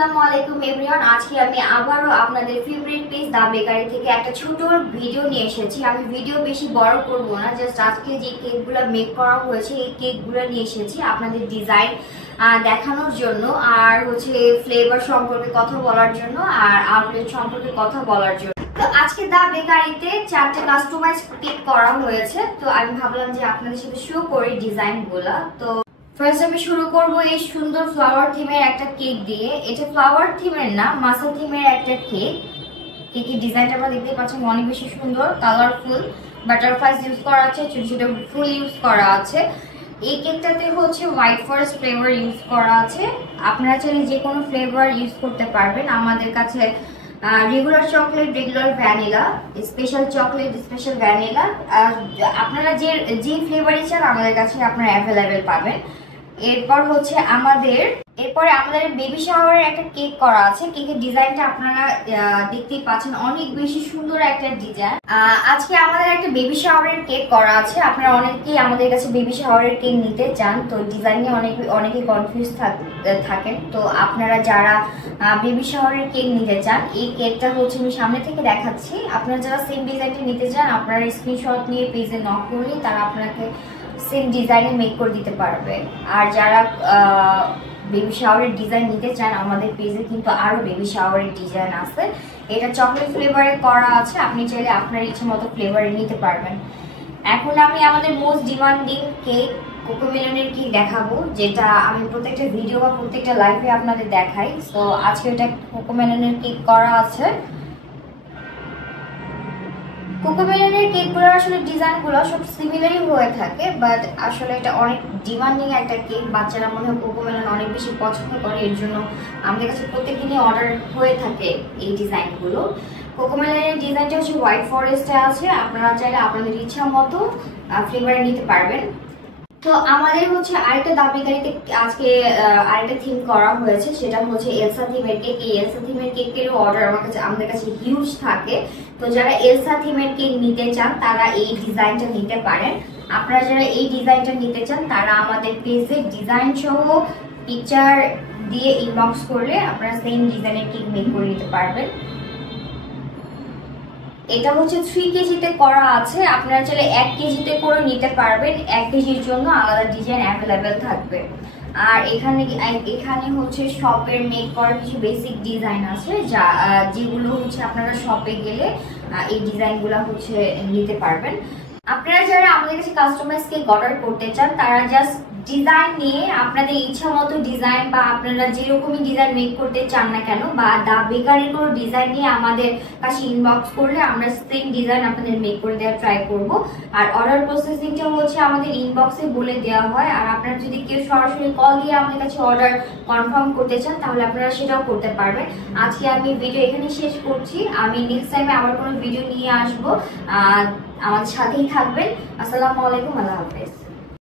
আসসালামু আলাইকুম এভরিওয়ান। আজকে আমি আবারও আপনাদের ফেভারিট পেজ দা বেকারি থেকে একটা ছোট ভিডিও নিয়ে এসেছি। আমি ভিডিও বেশি বড় করব না, জাস্ট আজকে যে কেকগুলো মেক করা হয়েছে এই কেকগুলো নিয়ে এসেছি আপনাদের ডিজাইন দেখানোর জন্য, আর ফ্লেভার সম্পর্কে কথা বলার জন্য, আর আউটলেট সম্পর্কে কথা বলার জন্য। তো আজকে দা বেকারিতে 4টে কাস্টমাইজ কেক করা হয়েছে, তো আমি ভাবলাম যে আপনাদের সাথে শো করি ডিজাইনগুলো। তো ফার্স্ট আমি শুরু করব এই সুন্দর ফ্লাওয়ার থিমের একটা কেক দিয়ে। এটা ফ্লাওয়ার থিমের না, মাসা থিমের একটা কেক। কেকের ডিজাইনটা আপনারা দেখতে পাচ্ছেন, অনেক বেশি সুন্দর, কালারফুল, বাটারফ্লাইজ ইউজ করা আছে, ছোট ছোট ফুল ইউজ করা আছে। এই কেকটাতে হোয়াইট ফরেস্ট ফ্লেভার ইউজ করা আছে। আপনারা চাইলে যে কোনো ফ্লেভার ইউজ করতে পারবেন। আমাদের কাছে regular chocolate, regular vanilla, special chocolate, special vanilla, আপনারা যে ফ্লেভারই চান আমাদের কাছে আপনারা অ্যাভেলেবেল পাবেন। এরপরে আমাদের বেবি শাওয়ারের একটা কেক করা আছে। কেকের ডিজাইনটা আপনারা দেখতেই পাচ্ছেন, অনেক বেশি সুন্দর একটা ডিজাইন। আজকে আমাদের একটা বেবি শাওয়ারের কেক করা আছে। আপনারা অনেকেই আমাদের কাছে বেবি শাওয়ারের কেক নিতে চান, তো ডিজাইন নিয়ে অনেকে কনফিউজ থাকেন। তো আপনারা যারা বেবি শাওয়ারের কেক নিতে চান, এই কেকটা আমি সামনে থেকে দেখাচ্ছি। আপনারা যারা সেম ডিজাইনটা নিতে চান, আপনারা স্ক্রিনশট নিয়ে পেজে নক করলে তারা আপনাকে সেম ডিজাইনে মেক করে দিতে পারবে। আর যারা বেবি শাওয়ারের ডিজাইন নিতে চান, আমাদের পেজে কিন্তু আরো বেবি শাওয়ারের ডিজাইন আছে। এটা চকলেট ফ্লেভারে করা আছে, আপনি চাইলে আপনার ইচ্ছে মতো ফ্লেভারে নিতে পারবেন। এখন আমি আমাদের মোস্ট ডিমান্ডিং কেক কোকোমেলনের কেক দেখাবো, যেটা আমি প্রত্যেকটা ভিডিও বা প্রত্যেকটা লাইভে আপনাদের দেখাই। তো আজকে এটা কোকোমেলনের কেক করা আছে। কোকোমেলনের কেকগুলোর আসলে ডিজাইনগুলো সব সিমিলারই হয়ে থাকে, বাট আসলে এটা অনেক ডিমান্ডিং একটা কেক। বাচ্চারা মনে হয় কোকোমেলন অনেক বেশি পছন্দ করে, এর জন্য আমাদের কাছে প্রত্যেকদিনই অর্ডার হয়ে থাকে এই ডিজাইনগুলো। কোকোমেলনের ডিজাইনটা হোয়াইট ফরেস্টে আছে, আপনারা চাইলে আপনাদের ইচ্ছা মতো ফ্লেভারে নিতে পারবেন। তো আমাদের আরেকটা দা বেকারিতে আজকে আরেকটা থিম করা হয়েছে, সেটা এলসা থিমের কেক। এই এলসা থিমের কেকেরও অর্ডার আমাদের কাছে হিউজ থাকে। তো যারা এলসা থিমের কেক নিতে চান তারা এই ডিজাইনটা নিতে পারেন। আপনারা যারা এই ডিজাইনটা নিতে চান তারা আমাদের পেজে ডিজাইন সহ পিকচার দিয়ে ইনবক্স করলে আপনারা সেম ডিজাইনের কেক মেক করে নিতে পারবেন। এটা 3 কেজিতে করা আছে, আপনারা চাইলে 1 কেজিতে করে নিতে পারবেন। 1 কেজির জন্য আলাদা ডিজাইন অ্যাভেলেবেল থাকবে। আর এখানে শপের মেক করার কিছু বেসিক ডিজাইন আছে, যেগুলো আপনারা শপে গেলে এই ডিজাইনগুলো নিতে পারবেন। আপনারা যারা আমাদের কাছে কাস্টমাইজ কেক অর্ডার করতে চান তারা জাস্ট ডিজাইন নিয়ে আপনাদের ইচ্ছা মতো ডিজাইন, বা আপনারা যেরকমই ডিজাইন মেক করতে চান না কেন, বা দা বেকারির কোনো ডিজাইন নিয়ে আমাদের কাছে ইনবক্স করলে আমরা সেম ডিজাইন আপনাদের মেক করে দেওয়ার ট্রাই করব। আর অর্ডার প্রসেসিংটা আমাদের ইনবক্সে বলে দেওয়া হয়। আর আপনারা যদি কেউ সরাসরি কল দিয়ে আমাদের কাছে অর্ডার কনফার্ম করতে চান তাহলে আপনারা সেটাও করতে পারবেন। আজকে আমি ভিডিও এখানে শেষ করছি। আমি নেক্সট টাইমে আবার কোনো ভিডিও নিয়ে আসবো, আমাদের সাথেই থাকবেন। আসসালামু আলাইকুম, আল্লাহ হাফেজ।